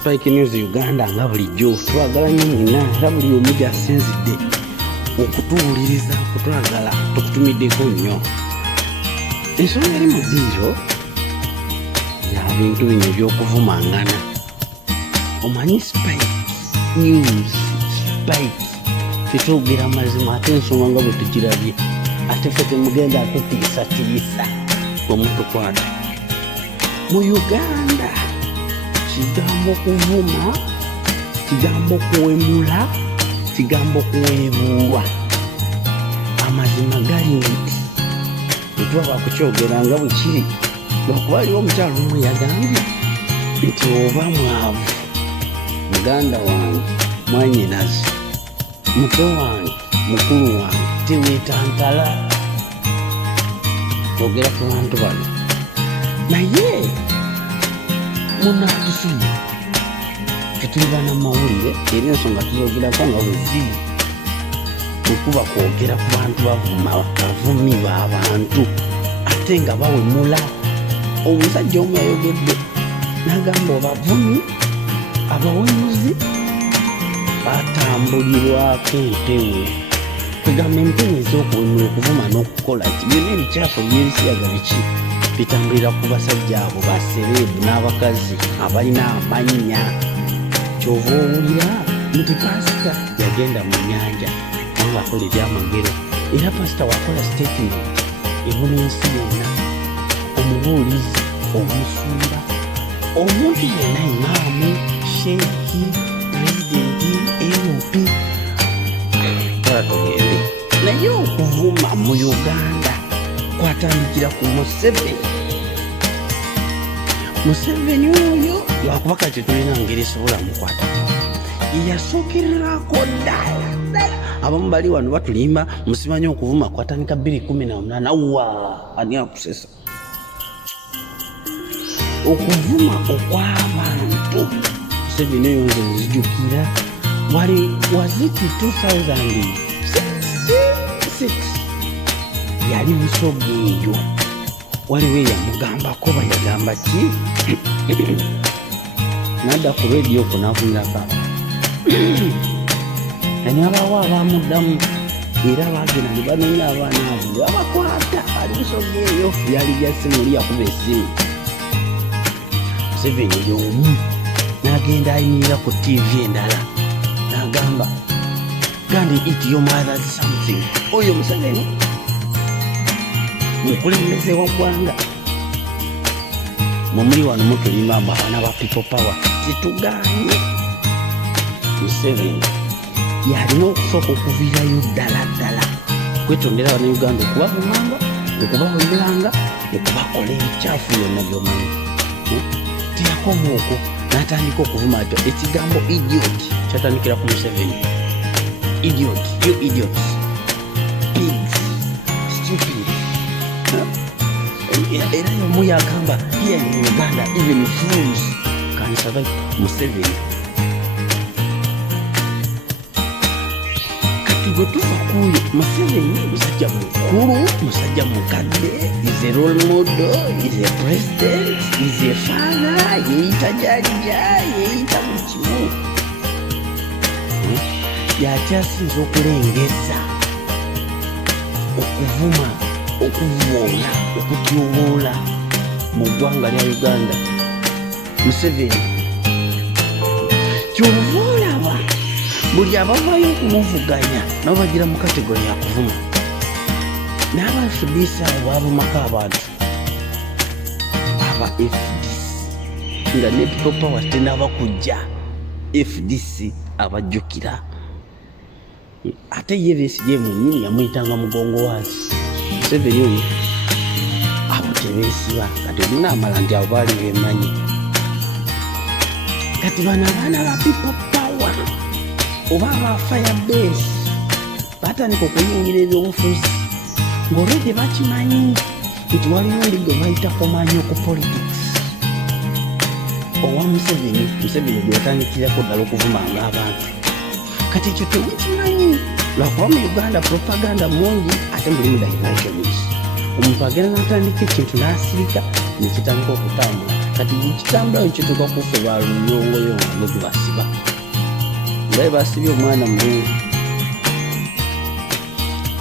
Spike News Uganda nga bulijjo twagala nnyo mwina era buli omu gy'asinzidde okutuwuliriza kutwagala tukutumiddeko nnyo. Ensonga eri mu ddiiro ya bintu bino eby'okuvumangana. Omanyi Spike News, Spike fetwogera mazima ate ensonga nga bwe tugirabye ate ffe temugenda atutiisatiisa omutukwata. Mu Uganda kigambo kuvuma, kigambo kuwemula, kigambo kuweebuulwa. Amazima gali nti tetwaba kukyogera nga bwe kiri lwakuba aliwo omukyalo omu yagambye nti oba mwavu muganda wange mwanyinazi, muto wange mukulu wange teweetantala. Twogera ku bantu bano naye munatusonyi tetuli bannamawulire era ensonga tuzogerako nga bwe ziri okuba kwogera ku bantu bavumi b'abantu ate nga bawemula. Omusajja omu yayogedde n'agamba abavumi abawemuzi batambulirwako empewo. Kugamba empewo ez'okuwemula, okuvuma n'okukola ki byonna ebikyafu by'ebisiyaga biki bitambulira ku basajja abo basereebu n'abakazi abalina amannya. Kyova owulira nti pasita yagenda mu nnyanja nawe akola ebyamagero, era pasita wakola statement ebuna ensi yonna. Omubuulizi, omusumba, omuntu yenna, imaamu, sheeki, pulezidenti, AOP tugende. Naye okuvuma mu Uganda kwatandikira ku Museveni oyo lwakuba kati tulina ngeri esobola mukwatako yasookererako ddala. Abamu bali wano batulimba musimanyi okuvuma kwatandika 2018. Wa ani akusesa okuvuma okw'abantu. Museveni oyo nze nzijukira wali waziti 2006 yali Busoga eyo waliwo eyamugambako bayagamba ki nadda ku rediyo kunavunirako anyabawo abamuddamu era bagenda ne banoonya abaana abo ne babakwata. Ali Busoga eyo yali jasimuli yakuba essimu. Museveni y'omu n'agenda ayimirira ku TV endala n'agamba gandi eat your mother's something. Oyo Museveni mukulembeze wa ggwanga. Mumuli wano mutulimba abaana ba people power tituganye. Museveni yalina okusooka okuviirayo ddala kwetondera Bannayuganda okubavumanga, okubawemulanga, okubakola ebikyafu byonna by'omanyi. Teyakoma okwo n'atandika okuvuma atyo. Ekigambo idiot kyatandikira ku Museveni. Idiot, you idiots, pigs, stupid. Era yomu yagamba here in Uganda even fools can survive. Museveni kati gwe tufa kuyo Museveni musajja mukulu, musajja mukadde, is a role model, is a president, is a father, yeeyita jjajja, yeeyita buli kimu. Yakyasinza okulengeza okuvuma, okuvoola, okutyoboola mu ggwanga lya Uganda. Museveni kyova olaba buli abavaayo okumuvuganya nabo bagira mu kategori ya kuvuma. N'abafudiisi abo babumako abantu aba FDC nga ne people power tenaba kujja FDC abajjukira. Ate ye Besigye mwennyini yamuyitanga mugongo wansi. Museveni oyo abo tebeesiba kati olina amala nti abo baali bemanyi. Kati bano abaana ba people power oba aba fire base batandika okuyingira ebyobufuzi ng'olwedde bakimanyi nti waliwo oli gwe bayita komanyi ku politics owa Museveni gwe yatandikirako ddala okuvumanga abantu. Kati ekyo temukimanyi lwakuba mu Uganda propaganda mungi ate mulimu diversions. Omuntu agenda n'atandika ekintu n'asirika ne kitandika okutambula kati ekitambula ekituuka kufe baluyongoyongo negubasiba ngaye basibye omwana mulungi.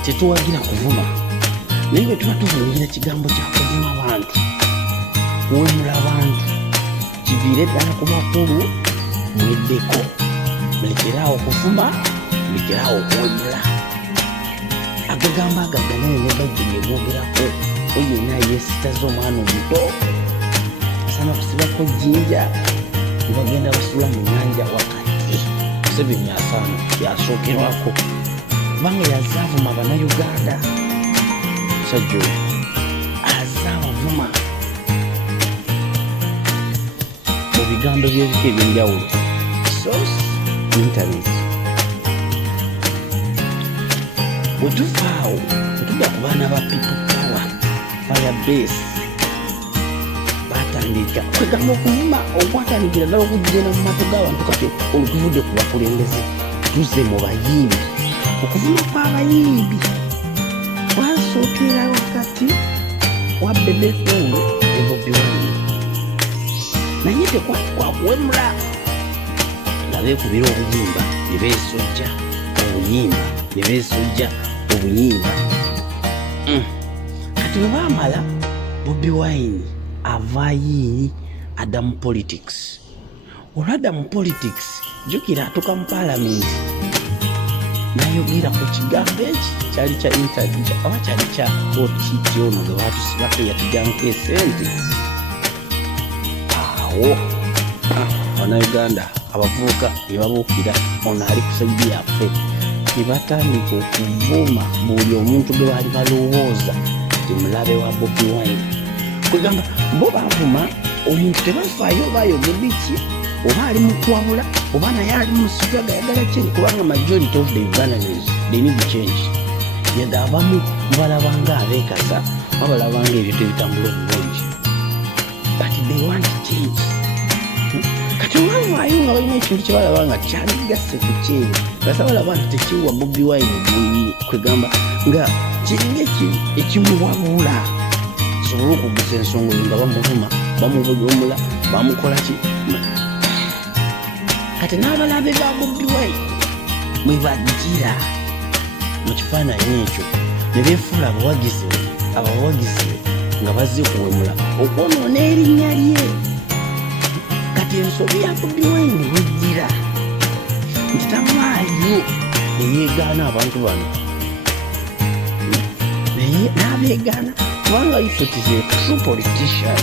Tetuwagira kuvuma naye bwe tuba tuvumirira kigambo kya kuvuma abantu, kuwemula abantu, kiviire ddala ku bakulu. Mweddeko, mulekeraawo okuvuma, mulekeraawo okuwemula. Agagamba agaganaye ne bajja neboogerako oyena yeesitaza omwana omuto asana kusibako jjinja nebagenda basula mu nnyanja wakati. Museveni asaana yasookerwako kubanga yazaavuma Abannayuganda. Musajja oyo azaabavuma mu bigambo by'ebika ebyenjawulo. Source internet. Bwe tuvaawo tetujja ku baana ba people power firebase batandika kwegamba okuvuma okwatandikira ddala okugenda mu maaso g'abantu. Kati olutuvudde ku bakulembeze tuzze mu bayimbi. Okuvuma kw'abayimbi kwasookera wakati wa Bebe Cool ne Bobi Wine, naye tekwali kwakuwemula nga beekubira obuyimba ne beesojja obuyimba ne beesojja obuyimba. Kati bwe baamala Bobi Wine avaayo adda mu politics. Olwadda mu politics jjukira atuuka mu paalamenti nayogera ku kigambo eki kyali kya interview oba kyali kya otiti ono ge batusibako yatujjanko esente. Awo Bannayuganda abavubuka ne babuukira ono ali ku saidi yaffe ne batandika okuvuma buli omuntu gwe baali balowooza nti mulabe wa Bobi Wine. Kwegamba bo bavuma omuntu tebafaayo oba ayogedde ki oba ali mu kuwabula oba naye ali mu struggle ayagala kiri, kubanga majority of the Ugandans they need to change. Yadde abamu mubalabanga abeekasa babalabanga ebintu ebitambula obulungi, but they want change. Kati olwavaayo nga balina ekintu kyebalabanga kyaligasse ku kyeyo basa balaba nti tekiwa Bobi Wine kwegamba nga kiringa ekimuwabula sobola okugusa ensonga eyo nga bamuvuma bamubojomula bamukola ki. Kati n'abalabe ba Bobi Wine mwe bajjira mu kifaananyi ekyo ne beefuula abawagizi nga bazze okuwemula okwonoona erinnya lye. Kati ensobi ya Bobi Wine wejjira nti tavaayo neyeegaana abantu bano naye n'abeegaana kubanga if it is a true politician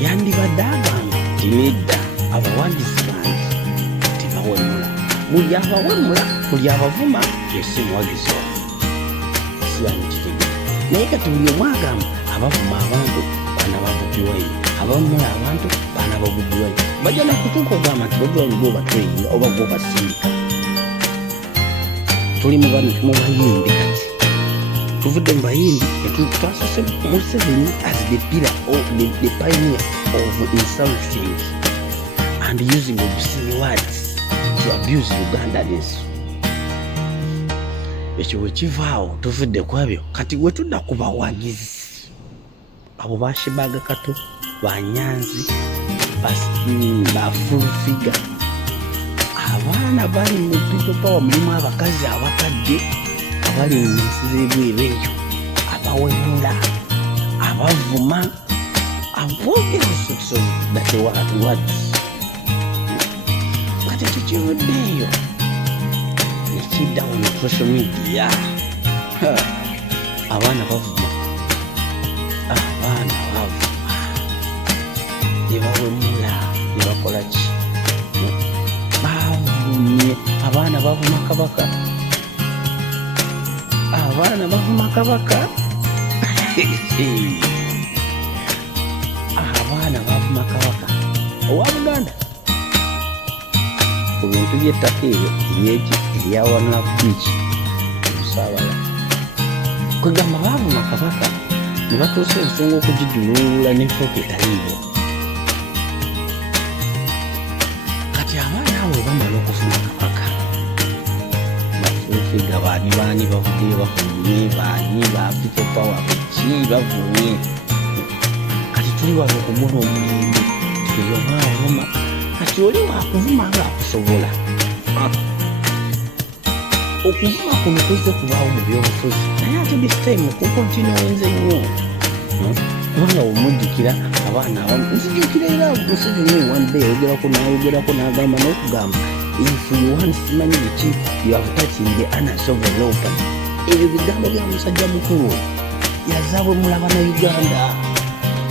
yandibadde agamba nti nedda abawagizi bange tebawemula. Buli abawemula buli abavuma yesi muwagizi waffe siyani kitegeka. Naye kati buli omu agamba abavuma abantu baana ba Bobi Wine, abawemula abantu baana ba Bobi Wine. Bajja nakutuuka ogamba nti Bobi Wine gwobatraininga oba gwobasindika. Tuli mu bayimbi kati tuvudde mu bayimbi twasose Museveni as the pillar or the pioneer of insulting and using obscene words to abuse Ugandans. Ekyo bwe kivaawo tuvudde ku ebyo kati bwe tudda ku bawagizi abo bashibaga kato banyanzi bafulufiga abaana bali mu people power mulimu abakazi abakadde abali mu nsi z'ebweru eyo abawemula abavuma aboogera sorts of that words. Kati tekivuddeeyo nekiddawo mu social media abaana bavuma ne bawemula ne bakola ki bavumye. Abaana bavuma kabaka, abaana bavuma kabaka abaana bavuma kabaka owa Buganda ku bintu by'ettaka ebyo eryeki erya One Beach okusaabala. Kwegamba bavuma kabaka ne batuusa ensonga okugidulula n'enfuuka etaliiwo. Kati abaana abo bamala okufuna kabaka bafulufiga baani bavudde bavumye baani ba people power beki bavumye. Kati tuli wano okuguna omulembe tuli omwavuma kati oli wakuvuma nga akusobola. Okuvuma kuno kuzze kubaawo mu byobufuzi naye ate this time kukontinenze nnyo kubanga omujjukira abaana abamu nzijukira era Museveni one day ogerako n'agamba n'okugamba if you want simanyi biki you have touching the anus of a leopard. Ebyo bigambo bya musajja mukulu yazabwe mulaba na Uganda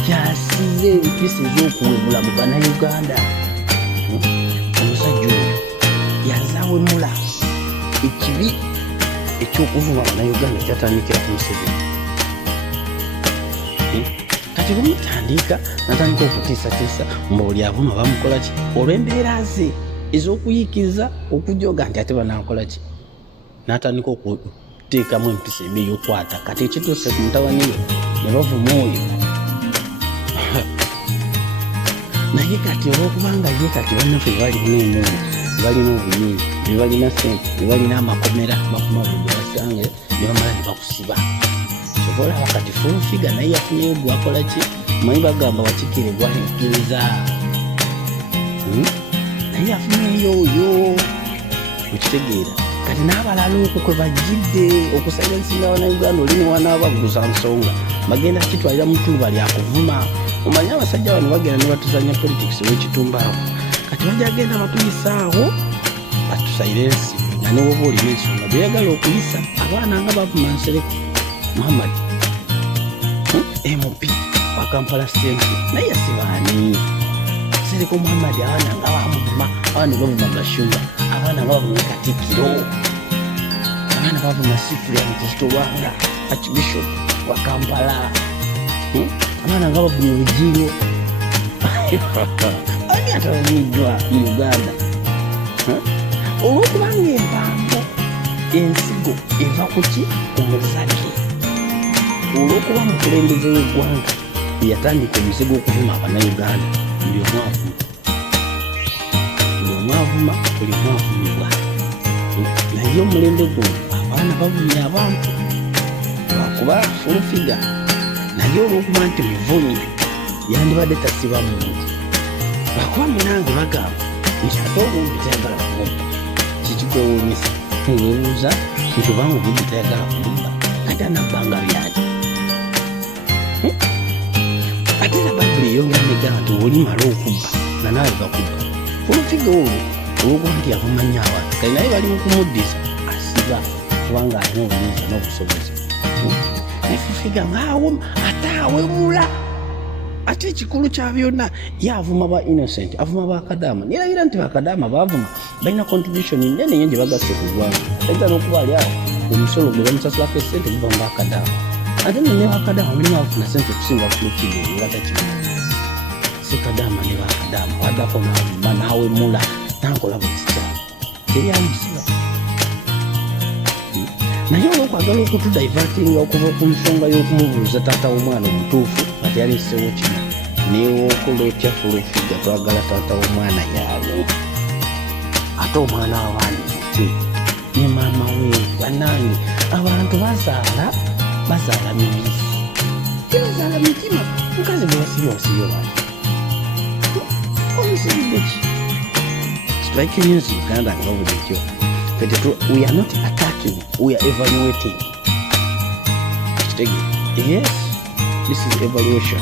kyasize empisi ez'okuwemula mu bannayuganda. Omusajja oyo yazabwe mula ekibi ekyokuvuma bannayuganda kyatandikira ku Museveni. Kati bwemutandika natandika okutiisatiisa mbaoli avuma bamukola ki olw'embeera ze ez'okuyikiza okujoga nti ate banaakola ki n'atandika okuteekamu empisa embi ey'okwata kati ekituuse ku mutabani we ne bavuma oyo. Naye kati olw'okubanga ye kati bannaffe balina emungu balina obunyingi ne balina sente ne balina amakomera bakuma bwe basange ne bamala ne bakusiba kyobola wakati Furufiga naye yafunyeyo gwakola ki manyi bagamba Wakikere gwalikkiriza naye yafunyeyo oyo okitegeera kati n'abalala okwo kwe bajjidde okusala ensinga Bannayuganda oli ne wanaabaguza nsonga bagenda kitwalira mu ttuba lyakuvuma. Omanyi abasajja bano bagenda ne batuzanya politics w'ekitumbaawo kati bajja agenda batuyisaawo batusayire ensi nga ne woba olina ensonga byeyagala okuyisa abaana nga bavuma Nsereko Muhammad MP wa Kampala Centre naye yasibaani Nsereko Muhammad abaana nga bamuvuma abaana bavuma Gashumba abaana bavuma Katikkiro abaana bavuma Cyprian Kizito Lwanga Archbishop wa Kampala abaana nga bavuma Bugiro ani atamanyiddwa mu Uganda olw'okubanga empango ensigo eva kuki ku muzadde olw'okuba mukulembeze w'eggwanga yatandika omuzigo okuvuma Abannayuganda buli omwavuma buli omwavumibwa. Naye omulembe guno abaana bavumya abantu lwakuba Furufiga naye olw'okuba nti muvunyi yandibadde tasiba muntu lwakuba munange bagamba nti ate obubi tayagala kumubba kikikwewuunyisa weewuuza nti obanga obubi tayagala kumubba ate anabbanga byaki ate era Bayibuli eyongera negamba nti olimala okubba nga naawe bakubba. Furufiga olwo olw'okuba nti avuma nnyo abantu kale naye bali mu kumuddisa asiba kubanga alina obuyinza n'obusobozi. Naye Furufiga ate awemula ate ekikulu kya byonna ye avuma ba innocent avuma bakadaama nerabira nti bakadaama bavuma balina contribution nnene nnyo gye bagasse ku ggwanga ayinza n'okuba ali awo omusolo gwe bamusasulako esente guva mu bakadaama ate ne bakadaama mulimu abafuna sente okusinga Furufiga oyo batakimanyi sekadaama ne bakadaama waddako n'avuma n'awemula n'akola buli kikyamu teri amusiba. Naye olw'okwagala okutudaivatinga okuva ku nsonga y'okumubuuza taata w'omwana omutuufu kati yaleesewo kino newokola etya Furufiga twagala taata w'omwana yaabwe ate omwana w'abaana muti ne maama we bannange abantu bazaala mibiri tebazaala mitima mukazi gwe wasibye wali omusibidde ki strike news Uganda nga bulijjo. We are not attacking, we are evaluating. Yes, this is evaluation.